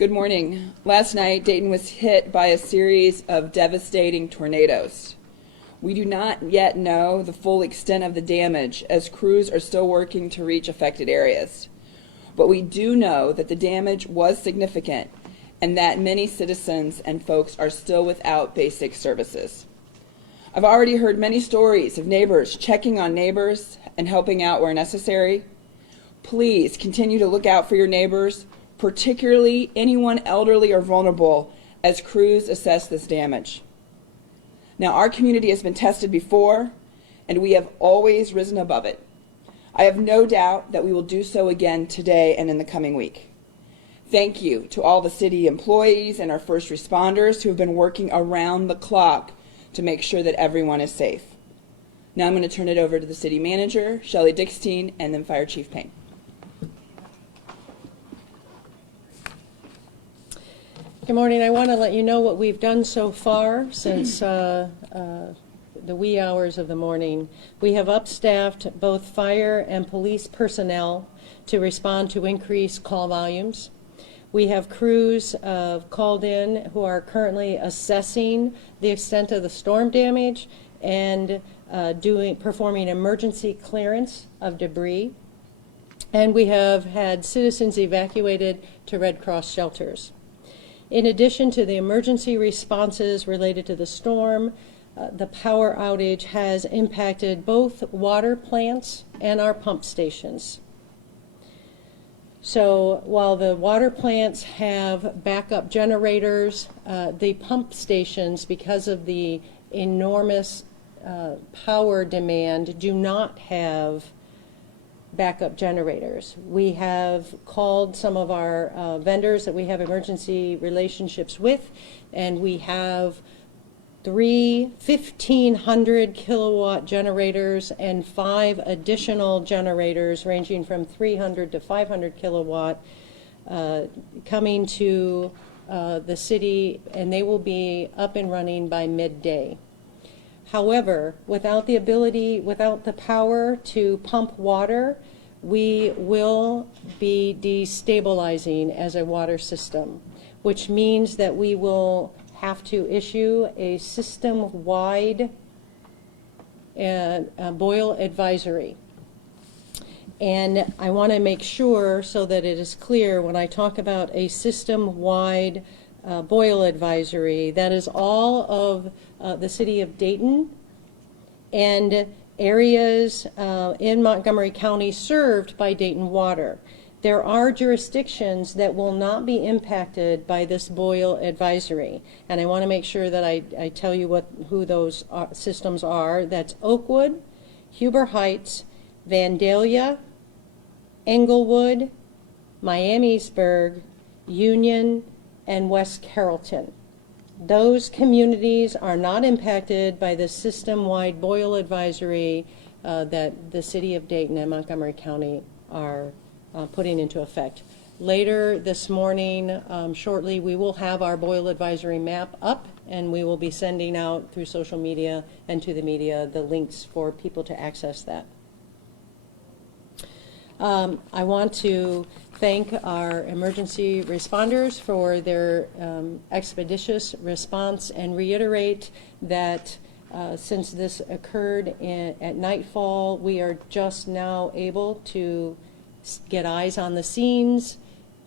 Good morning. Last night, Dayton was hit by a series of devastating tornadoes. We do not yet know the full extent of the damage, as crews are still working to reach affected areas. But we do know that the damage was significant and that many citizens and folks are still without basic services. I've already heard many stories of neighbors checking on neighbors and helping out where necessary. Please continue to look out for your neighbors, particularly anyone elderly or vulnerable, as crews assess this damage. Now, our community has been tested before, and we have always risen above it. I have no doubt that we will do so again today and in the coming week. Thank you to all the city employees and our first responders who have been working around the clock to make sure that everyone is safe. Now I'm going to turn it over to the city manager, Shelley Dickstein, and then Fire Chief Payne. Good morning. I want to let you know what we've done so far since the wee hours of the morning. We have upstaffed both fire and police personnel to respond to increased call volumes. We have crews called in who are currently assessing the extent of the storm damage and performing emergency clearance of debris. And we have had citizens evacuated to Red Cross shelters. In addition to the emergency responses related to the storm, the power outage has impacted both water plants and our pump stations. So while the water plants have backup generators, the pump stations, because of the enormous power demand, do not have backup generators. We have called some of our vendors that we have emergency relationships with, and we have 3 1,500 kilowatt generators and 5 additional generators ranging from 300 to 500 kilowatt coming to the city, and they will be up and running by midday. However, without the power to pump water, we will be destabilizing as a water system, which means that we will have to issue a system-wide boil advisory. And I want to make sure so that it is clear when I talk about a system-wide boil advisory, that is all of the city of Dayton and areas in Montgomery County served by Dayton Water. There are jurisdictions that will not be impacted by this boil advisory, and I want to make sure that I tell you who those systems are. That's Oakwood, Huber Heights, Vandalia, Englewood, Miamisburg, Union, and West Carrollton. Those communities are not impacted by the system-wide boil advisory that the city of Dayton and Montgomery County are putting into effect. Later this morning, shortly, we will have our boil advisory map up, and we will be sending out through social media and to the media the links for people to access that. I want to thank our emergency responders for their expeditious response and reiterate that since this occurred at nightfall, we are just now able to get eyes on the scenes,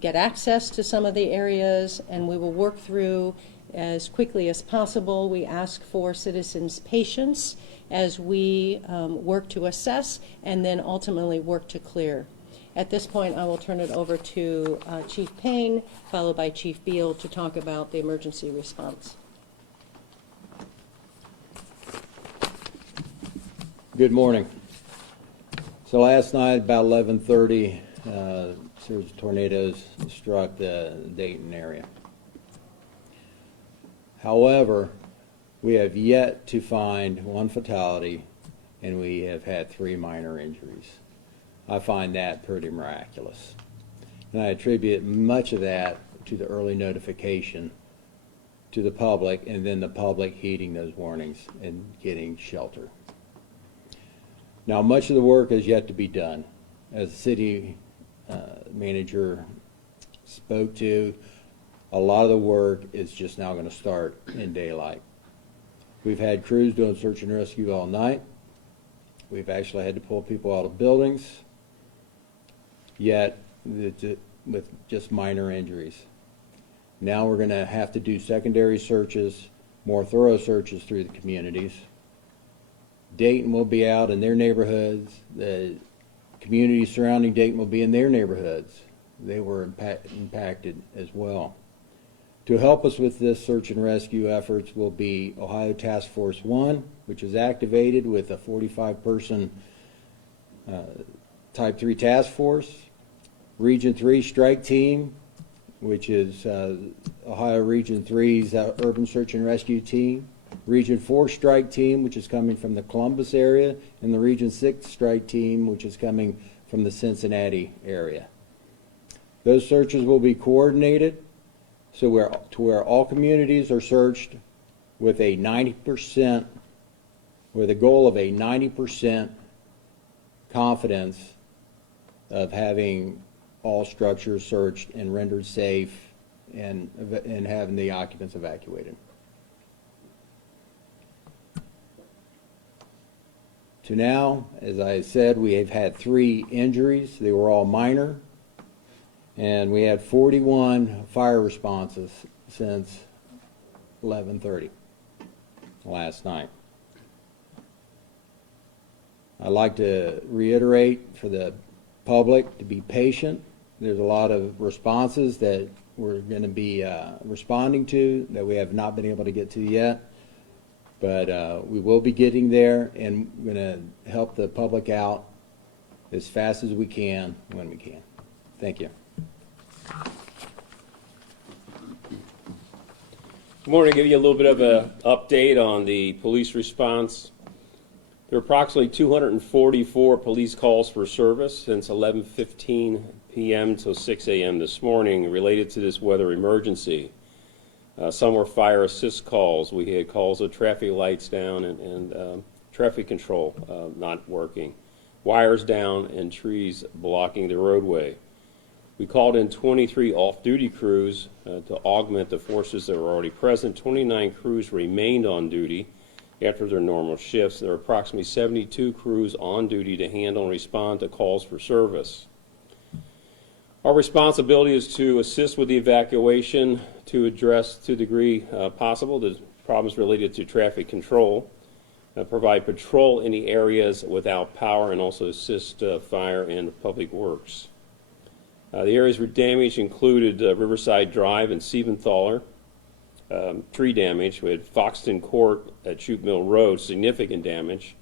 get access to some of the areas, and we will work through as quickly as possible. We ask for citizens' patience as we work to assess and then ultimately work to clear. At this point, I will turn it over to Chief Payne, followed by Chief Beal, to talk about the emergency response. Good morning. So last night, about 11:30, a series of tornadoes struck the Dayton area. However, we have yet to find one fatality, and we have had 3 minor injuries. I find that pretty miraculous. And I attribute much of that to the early notification to the public, and then the public heeding those warnings and getting shelter. Now, much of the work is yet to be done. As the city manager spoke to, A lot of the work is just now going to start in daylight. We've had crews doing search and rescue all night. We've actually had to pull people out of buildings, yet with just minor injuries. Now we're going to have to do secondary searches, more thorough searches through the communities. Dayton will be out in their neighborhoods. The communities surrounding Dayton will be in their neighborhoods. They were impacted as well. To help us with this search and rescue efforts will be Ohio Task Force 1, which is activated with a 45-person Type 3 task force, Region 3 strike team, which is Ohio Region 3's urban search and rescue team, Region 4 strike team, which is coming from the Columbus area, and the Region 6 strike team, which is coming from the Cincinnati area. Those searches will be coordinated so where all communities are searched with a 90%, with a goal of a 90% confidence of having all structures searched and rendered safe and having the occupants evacuated. To now, as I said, we have had 3 injuries. They were all minor. And we had 41 fire responses since 11:30 last night. I'd like to reiterate for the public to be patient. There's a lot of responses that we're going to be responding to that we have not been able to get to yet. But we will be getting there, and we're going to help the public out as fast as we can when we can. Thank you. Good morning. I'll give you a little bit of an update on the police response. There are approximately 244 police calls for service since 11:15 p.m. till 6 a.m. this morning related to this weather emergency. Some were fire assist calls. We had calls of traffic lights down and traffic control not working, wires down, and trees blocking the roadway. We called in 23 off-duty crews to augment the forces that were already present. 29 crews remained on duty after their normal shifts. There are approximately 72 crews on duty to handle and respond to calls for service. Our responsibility is to assist with the evacuation, to address to the degree possible the problems related to traffic control, provide patrol in the areas without power, and also assist fire and public works. The areas were damaged included Riverside Drive and Siebenthaler. Tree damage. We had Foxton Court at Chute Mill Road, significant damage.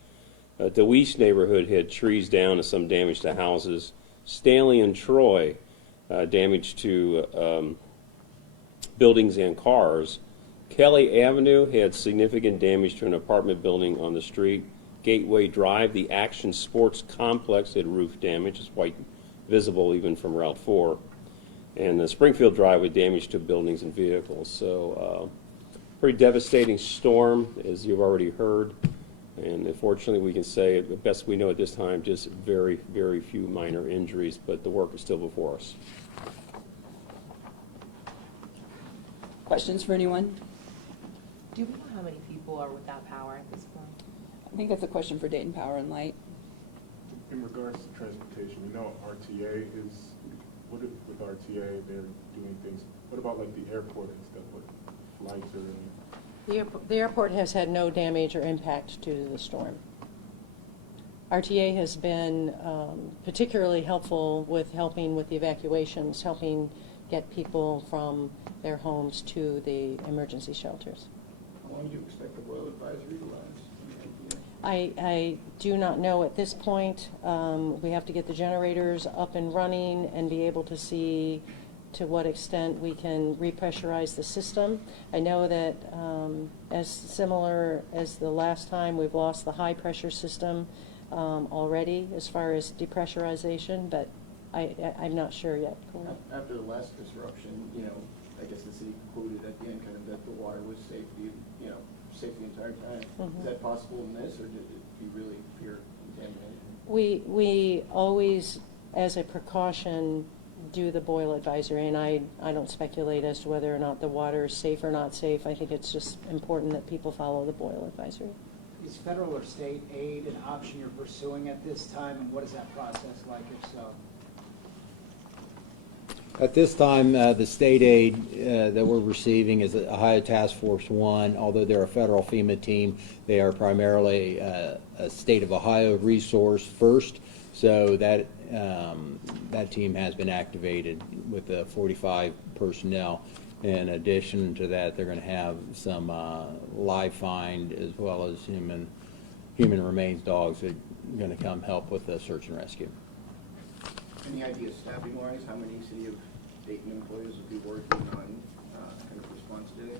DeWeese neighborhood had trees down and some damage to houses. Stanley and Troy, damage to buildings and cars. Kelly Avenue had significant damage to an apartment building on the street. Gateway Drive, the Action Sports Complex, had roof damage. It's quite visible even from Route 4. And the Springfield Drive with damage to buildings and vehicles. So pretty devastating storm, as you've already heard. And unfortunately, we can say, the best we know at this time, just very, very few minor injuries, but the work is still before us. Questions for anyone? Do we know how many people are without power at this point? I think that's a question for Dayton Power and Light. In regards to transportation, we know RTA is, with RTA, they're doing things. What about like the airport and stuff, what flights or any? The airport has had no damage or impact due to the storm. RTA has been particularly helpful with helping with the evacuations, helping get people from their homes to the emergency shelters. How long do you expect the boil advisory to last? I do not know at this point. We have to get the generators up and running and be able to see to what extent we can repressurize the system. I know that as similar as the last time, we've lost the high pressure system already as far as depressurization, but I'm not sure yet. After the last disruption, I guess the city concluded at the end kind of that the water was safe, safe the entire time. Mm-hmm. Is that possible in this, or did you really fear contamination? We always, as a precaution, do the boil advisory, and I don't speculate as to whether or not the water is safe or not safe. I think it's just important that people follow the boil advisory. Is federal or state aid an option you're pursuing at this time, and what is that process like, if so? At this time, the state aid that we're receiving is Ohio Task Force 1. Although they're a federal FEMA team, they are primarily a state of Ohio resource first. So that that team has been activated with the 45 personnel. In addition to that, they're going to have some live find as well as human remains dogs that are going to come help with the search and rescue. Any idea staffing wise, how many city of Dayton employees will be working on kind of response today?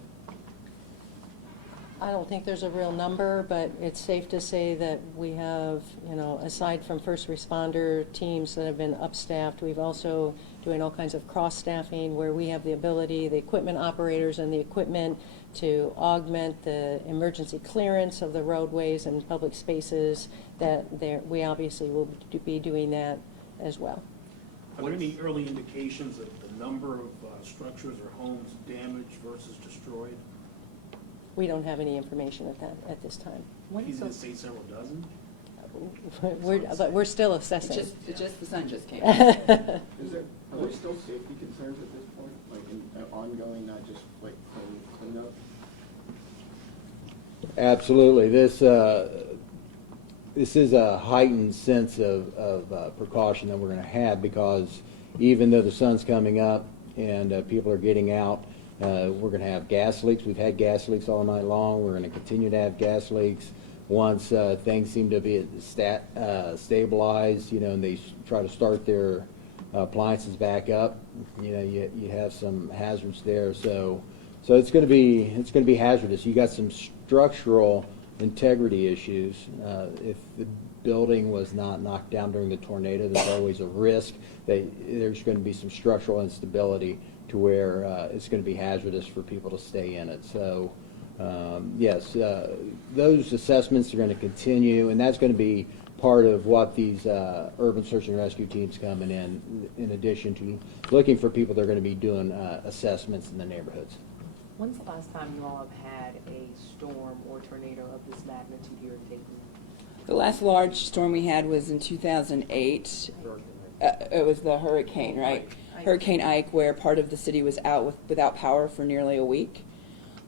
I don't think there's a real number, but it's safe to say that we have, aside from first responder teams that have been upstaffed, we've also doing all kinds of cross-staffing where we have the ability, the equipment operators and the equipment, to augment the emergency clearance of the roadways and public spaces. We obviously will be doing that as well. Are there any early indications of the number of structures or homes damaged versus destroyed? We don't have any information at this time. He's going to say several dozen? But we're still assessing. Just the sun just came. Are there still safety concerns at this point, like ongoing, not just like cleanup? Absolutely. This is a heightened sense of precaution that we're going to have, because even though the sun's coming up and people are getting out, we're going to have gas leaks. We've had gas leaks all night long. We're going to continue to have gas leaks. Once things seem to be stabilized, and they try to start their appliances back up, you have some hazards there. So it's going to be hazardous. You got some structural integrity issues. If the building was not knocked down during the tornado, there's always a risk that there's going to be some structural instability to where it's going to be hazardous for people to stay in it. So yes, those assessments are going to continue, and that's going to be part of what these urban search and rescue teams coming in addition to looking for people that are going to be doing assessments in the neighborhoods. When's the last time you all have had a storm or tornado of this magnitude here in Dayton? The last large storm we had was in 2008. It was the hurricane, right? Hurricane Ike, where part of the city was out without power for nearly a week.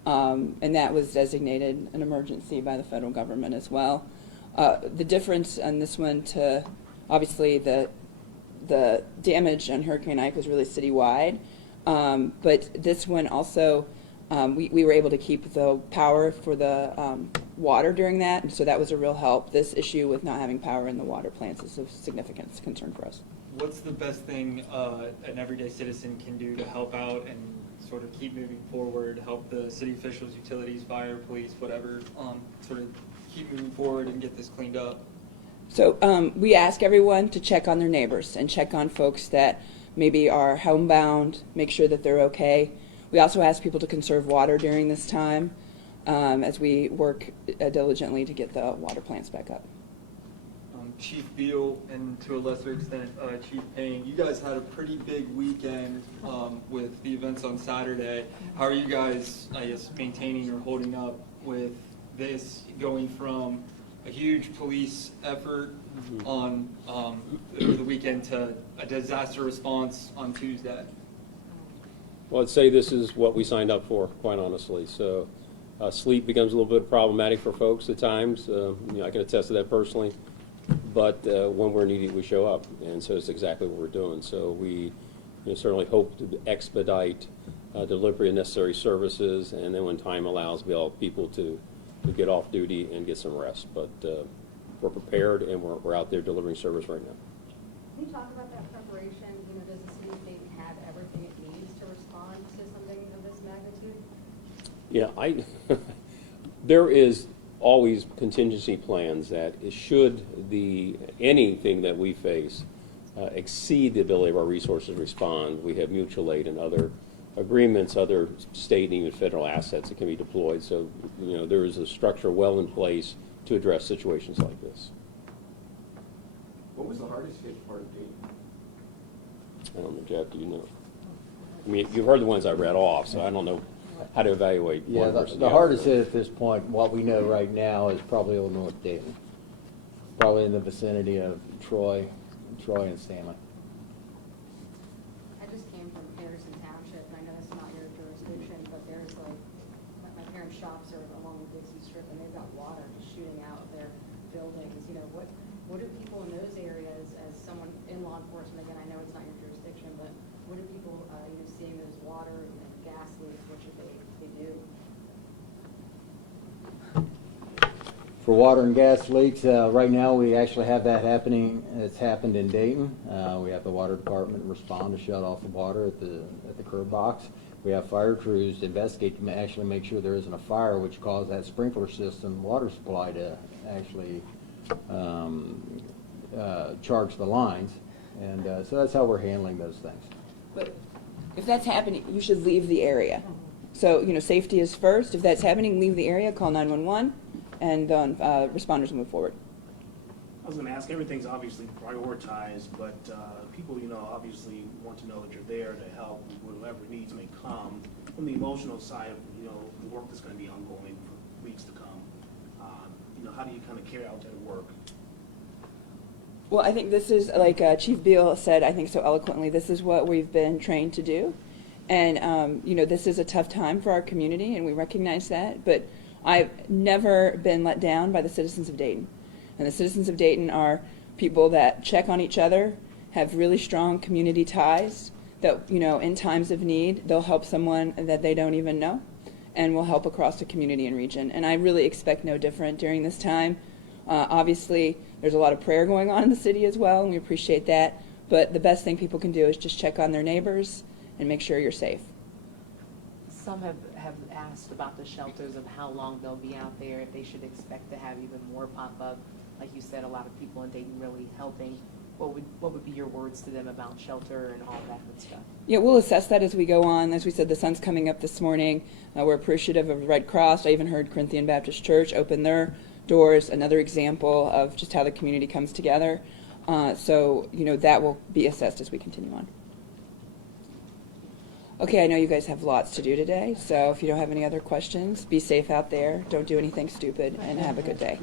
And that was designated an emergency by the federal government as well. The difference on this one to, obviously, the damage on Hurricane Ike was really citywide. But this one also, we were able to keep the power for the water during that, and so that was a real help. This issue with not having power in the water plants is of significant concern for us. What's the best thing an everyday citizen can do to help out and sort of keep moving forward, help the city officials, utilities, fire, police, whatever, sort of keep moving forward and get this cleaned up? So we ask everyone to check on their neighbors and check on folks that maybe are homebound, make sure that they're okay. We also ask people to conserve water during this time as we work diligently to get the water plants back up. Chief Beal and to a lesser extent Chief Payne, you guys had a pretty big weekend with the events on Saturday. How are you guys, I guess, maintaining or holding up with this, going from a huge police effort on over the weekend to a disaster response on Tuesday? Well, I'd say this is what we signed up for, quite honestly. So sleep becomes a little bit problematic for folks at times. I can attest to that personally. But when we're needed, we show up, and so it's exactly what we're doing. So we certainly hope to expedite delivery of necessary services, and then when time allows, be all people to get off duty and get some rest. But we're prepared, and we're out there delivering service right now. Can you talk about that preparation? Does the city of Dayton have everything it needs to respond to something of this magnitude? Yeah, there is always contingency plans that should anything that we face exceed the ability of our resources to respond. We have mutual aid and other agreements, other state and even federal assets that can be deployed. So, there is a structure well in place to address situations like this. What was the hardest hit part of Dayton? I don't know, Jeff, do you know? I mean, you've heard the ones I read off, so I don't know how to evaluate Yeah, one versus the other. hardest hit at this point, what we know right now, is probably Old North Dayton. Probably in the vicinity of Troy and Stanley. I just came from Harrison Township, and I know it's not your jurisdiction, but there's like, my parents' shops are along the Dixie Strip, and they've got water just shooting out of their buildings. You know, what do people in those areas, as someone in law enforcement, again, I know it's not your jurisdiction, but what do people, seeing those water and gas leaks, what should they do? For water and gas leaks, right now we actually have that happening. It's happened in Dayton. We have the water department respond to shut off the water at the curb box. We have fire crews to investigate to actually make sure there isn't a fire, which caused that sprinkler system water supply to actually charge the lines. And so that's how we're handling those things. But if that's happening, you should leave the area. So, safety is first. If that's happening, leave the area, call 911, and responders move forward. I was going to ask, everything's obviously prioritized, but people, obviously want to know that you're there to help whatever needs may come. From the emotional side of, the work that's going to be ongoing for weeks to come, how do you kind of carry out that work? Well, I think this is, like Chief Beal said, I think so eloquently, this is what we've been trained to do. And, this is a tough time for our community, and we recognize that. But I've never been let down by the citizens of Dayton. And the citizens of Dayton are people that check on each other, have really strong community ties, that, in times of need, they'll help someone that they don't even know, and will help across the community and region. And I really expect no different during this time. Obviously, there's a lot of prayer going on in the city as well, and we appreciate that. But the best thing people can do is just check on their neighbors and make sure you're safe. Some have asked about the shelters, of how long they'll be out there, if they should expect to have even more pop up. Like you said, a lot of people in Dayton really helping. What would be your words to them about shelter and all that good stuff? Yeah, we'll assess that as we go on. As we said, the sun's coming up this morning. We're appreciative of Red Cross. I even heard Corinthian Baptist Church open their doors, another example of just how the community comes together. So, that will be assessed as we continue on. Okay, I know you guys have lots to do today, so if you don't have any other questions, be safe out there, don't do anything stupid, and have a good day.